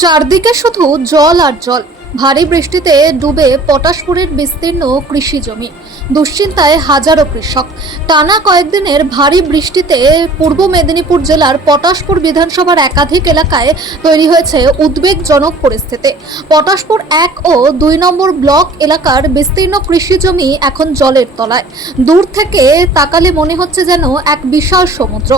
চারদিকে শুধু জল আর জল। ভারী বৃষ্টিতে ডুবে পটাশপুরের বিস্তীর্ণ কৃষি জমি। দুশ্চিন্তায় হাজারো কৃষক। টানা কয়েকদিনের ভারী বৃষ্টিতে পূর্ব মেদিনীপুর জেলার পটাশপুর বিধানসভার একাধিক এলাকায় তৈরি হয়েছে উদ্বেগজনক পরিস্থিতি। পটাশপুর 1 ও 2 নম্বর ব্লক এলাকার বিস্তীর্ণ কৃষি জমি এখন জলের তলায়। দূর থেকে তাকালে মনে হচ্ছে যেন এক বিশাল সমুদ্র।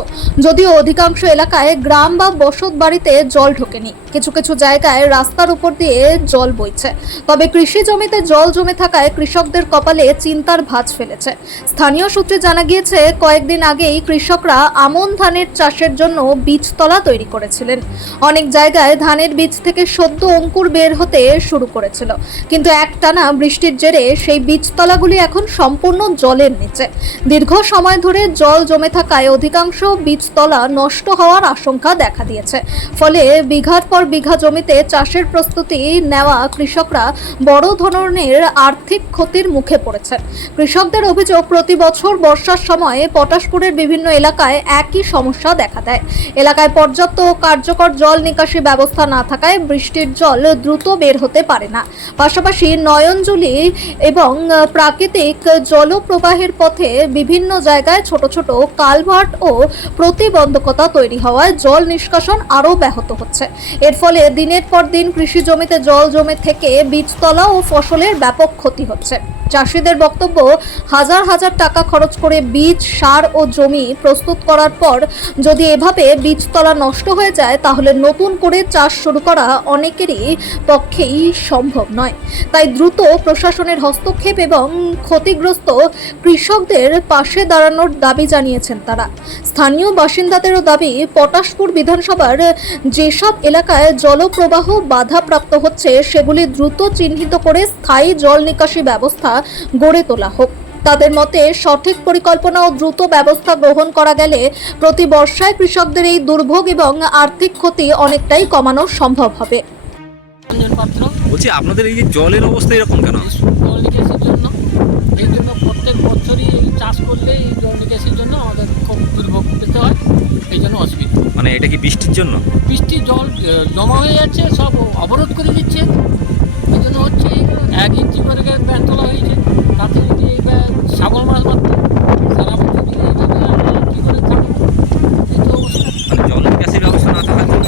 যদিও অধিকাংশ এলাকায় গ্রাম বা বসত বাড়িতে জল ঢোকেনি, কিছু কিছু জায়গায় রাস্তার উপর দিয়ে জল বইছে। তবে কৃষি জমিতে জল জমে থাকায় কৃষকদের কপালে চিন্তার ভাঁজ ফেলেছে। স্থানীয় সূত্রে জানা গিয়েছে, কয়েকদিন আগেই কৃষকরা আমন ধানের চাষের জন্য বীজতলা তৈরি করেছিলেন। অনেক জায়গায় ধানের বীজ থেকে সদ্য অঙ্কুর বের হতে শুরু করেছিল, কিন্তু একটানা বৃষ্টির জেরে সেই বীজতলাগুলি এখন সম্পূর্ণ জলের নিচে। দীর্ঘ সময় ধরে জল জমে থাকায় অধিকাংশ বীজতলা নষ্ট হওয়ার আশঙ্কা দেখা দিয়েছে। ফলে বিঘার পর বিঘা জমিতে চাষের প্রস্তুতি নেওয়া কৃষকরা বড় ধরনের আর্থিক ক্ষতির মুখে পড়েছেন। কৃষকদের অভিযোগ, প্রতি বছর বর্ষার সময়ে পটাশপুরের বিভিন্ন এলাকায় একই সমস্যা দেখা দেয়। এলাকায় পর্যাপ্ত কার্যকর জল নিকাশি ব্যবস্থা না থাকায় বৃষ্টির জল দ্রুত বের হতে পারে না। পাশাপাশি নয়নজুলি এবং প্রাকৃতিক জলপ্রবাহের পথে বিভিন্ন জায়গায় ছোট ছোট কালভার্ট ও প্রতিবন্ধকতা তৈরি হওয়ায় জল নিষ্কাশন আরও ব্যাহত হচ্ছে। এর ফলে দিনের পর দিন কৃষি জমিতে জল জমে থেকে বীজতলা ও ফসলের ব্যাপক ক্ষতি হচ্ছে। চাষিদের বক্তব্য, হাজার হাজার টাকা খরচ করে বীজ, সার ও জমি প্রস্তুত করার পর যদি এভাবে বীজতলা নষ্ট হয়ে যায়, তাহলে নতুন করে চাষ শুরু করা অনেকেরই পক্ষেই সম্ভব নয়। তাই দ্রুত প্রশাসনের হস্তক্ষেপ এবং ক্ষতিগ্রস্ত কৃষকদের পাশে দাঁড়ানোর দাবি জানিয়েছেন তারা। স্থানীয় বাসিন্দাদেরও দাবি, পটাশপুর বিধানসভার যেসব এলাকায় জলপ্রবাহ বাধাপ্রাপ্ত হচ্ছে সেগুলি দ্রুত চিহ্নিত করে স্থায়ী জল নিকাশি ব্যবস্থা গড়ে তোলা হোক। তাদের মতে, সঠিক পরিকল্পনা ও দ্রুত ব্যবস্থা গ্রহণ করা গেলে প্রতি বর্ষায় কৃষকদের এই দুর্ভোগ এবং আর্থিক ক্ষতি অনেকটাই কমানো সম্ভব হবে। বলছি, আপনাদের এই যে জলের অবস্থা এরকম কেন? জল নিকাশির জন্য, এই জন্য প্রত্যেক বছরই এই চাষ করলে এই জল নিকাশির জন্য আমাদের খুব দুর্ভোগ পেতে হয়। এই জন্য অসুবিধা। মানে এটা কি বৃষ্টির জন্য? বৃষ্টির জল জমা হয়ে যাচ্ছে, সব অবরোধ করে দিচ্ছে। এই জন্য হচ্ছে 1 ইঞ্চি করে ব্যান তোলা হয়েছে। তাতে যদি শ্রাবণ মাস মাত্র সারা বছর যদি এইভাবে আমরা কী করে থাকবো, এই তো অবস্থা। মানে জল নিকাশি ব্যবস্থা না থাকার জন্য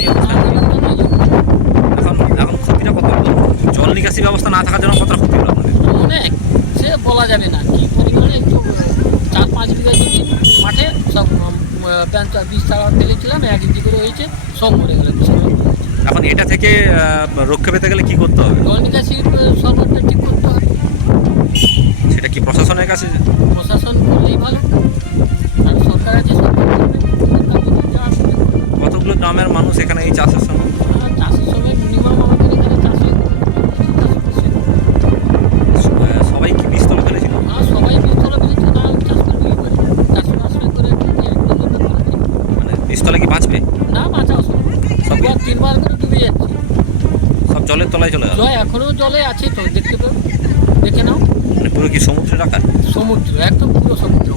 এখন ক্ষতিটা কত হলো? জল নিকাশি ব্যবস্থা না থাকার জন্য কতটা ক্ষতি হলো আপনাদের? অনেক, সে বলা যাবে না কি পরিমাণে। একটু 4-5 বিঘা জমি মাঠে সব বীজ ছাড়া ফেলেছিলাম, 1 ইঞ্চি করে হয়েছে, সব মরে গেল। এখন এটা থেকে রক্ষা পেতে গেলে কি করতে হবে? জল নিকাশি সরকারটা ঠিক করতে হবে। সেটা কি প্রশাসনের কাছে? প্রশাসন করলেই ভালো, আর সরকার আছে, সরকার করবে। কতগুলো গ্রামের মানুষ এখানে এই চাষের সময়? চাষের সময় মিনিমাম আমাদের এখানে চাষে সবাই কি বীজতলা ফেলেছিল? সবাই বীজতলা ফেলেছে, না চাষ করবে কী করে? চাষবাস করে মানে বীজতলা কি বাঁচবে? না, বাঁচা অসম্ভব। সব 3বার করে ডুবে যাচ্ছে, সব জলের তলায় চলে গেল। জল এখনো জলে আছে তো, দেখতে পাবো, দেখে নাও। মানে পুরো কি সমুদ্রে রাখা? সমুদ্র, একদম পুরো সমুদ্র।